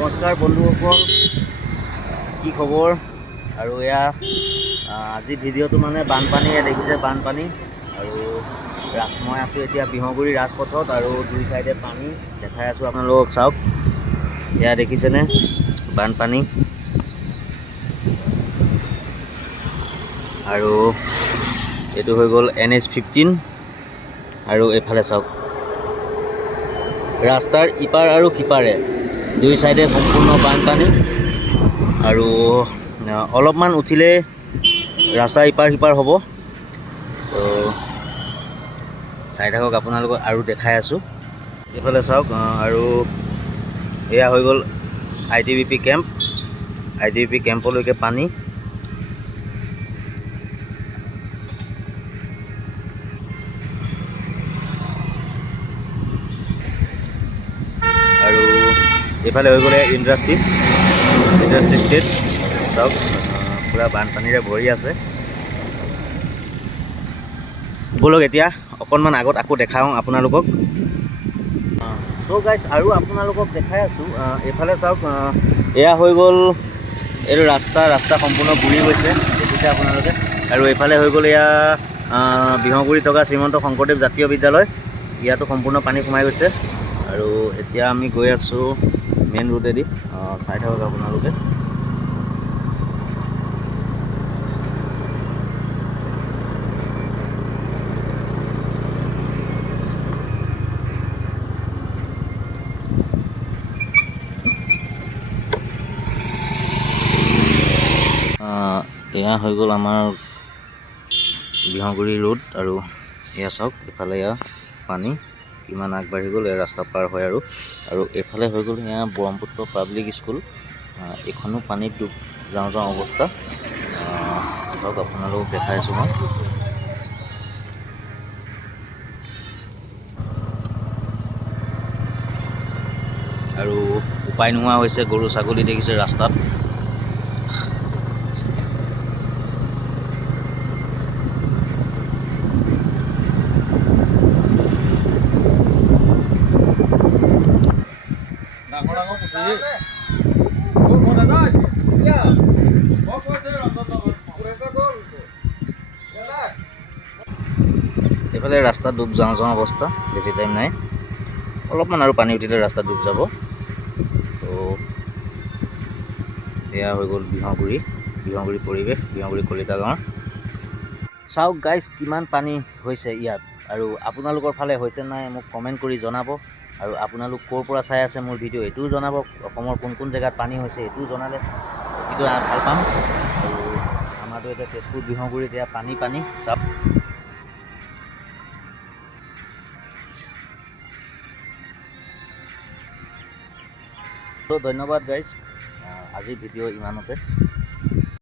নমস্কাৰ বন্ধুসকল, কি খবৰ? আৰু এয়া আজি ভিডিঅ'টো মানে বানপানীয়ে দেখিছে, বানপানী। আৰু মই আছোঁ এতিয়া বিহগুৰি ৰাজপথত আৰু দুই চাইডে পানী দেখাই আছোঁ আপোনালোকক। চাওক, এয়া দেখিছেনে বানপানী। আৰু এইটো হৈ গ'ল NH-15। আৰু এইফালে চাওক, ৰাস্তাৰ ইপাৰ আৰু সিপাৰে দুই চাইডে সম্পূৰ্ণ বানপানী। আৰু অলপমান উঠিলে ৰাস্তাৰ ইপাৰ সিপাৰ হ'ব। তো চাই থাকক আপোনালোকক আৰু দেখাই আছোঁ। এইফালে চাওক, আৰু এয়া হৈ গ'ল ITBP কেম্প। ITBP কেম্পলৈকে পানী। আৰু এইফালে হৈ গ'লে ইণ্ডাষ্ট্ৰী ষ্টেট। চাওক, পূৰা বানপানীৰে ভৰি আছে। ব'লক এতিয়া অকণমান আগত আকৌ দেখাওঁ আপোনালোকক। চ' গাইজ, আৰু আপোনালোকক দেখাই আছোঁ। এইফালে চাওক, এয়া হৈ গ'ল এইটো ৰাস্তা সম্পূৰ্ণ বুৰি গৈছে, দেখিছে আপোনালোকে। আৰু এইফালে হৈ গ'ল এয়া বিহগুৰিত থকা শ্ৰীমন্ত শংকৰদেৱ জাতীয় বিদ্যালয়। ইয়াতো সম্পূৰ্ণ পানী সোমাই গৈছে। আৰু এতিয়া আমি গৈ আছোঁ মেইন ৰোডেদি। চাই থাকক আপোনালোকে। এয়া হৈ গ'ল আমাৰ বিহগুৰি ৰোড। আৰু এয়া চাওক, এইফালে এয়া পানী কিমান আগবাঢ়ি গ'ল, এয়া ৰাস্তা পাৰ হয়। আৰু এইফালে হৈ গ'ল এয়া ব্ৰহ্মপুত্ৰ পাব্লিক স্কুল। এইখনো পানীত ডুব যাওঁ অৱস্থা। চাওক, আপোনালোকক দেখাই আছোঁ মই। আৰু উপায় নোহোৱা হৈছে, গৰু ছাগলী দেখিছে ৰাস্তাত। এইফালে ৰাস্তা ডুব যাওঁ অৱস্থা, বেছি টাইম নাই। অলপমান আৰু পানী উঠিলে ৰাস্তা ডুব যাব। তো এয়া হৈ গ'ল বিহগুৰি পৰিৱেশ, বিহগুৰি কলিতা গাঁৱৰ। চাওক গাইজ, কিমান পানী হৈছে ইয়াত। আৰু আপোনালোকৰ ফালে হৈছে নাই মোক কমেণ্ট কৰি জনাব। আৰু আপোনালোক ক'ৰ পৰা চাই আছে মোৰ ভিডিঅ' এইটোও জনাব। অসমৰ কোন জেগাত পানী হৈছে এইটোও জনালে অতিকৈ ভাল পাম। আৰু আমাৰতো এতিয়া তেজপুৰ বিহগুৰিত এয়া পানী। চাওক, ধন্যবাদ গাইজ, আজিৰ ভিডিঅ' ইমানতে।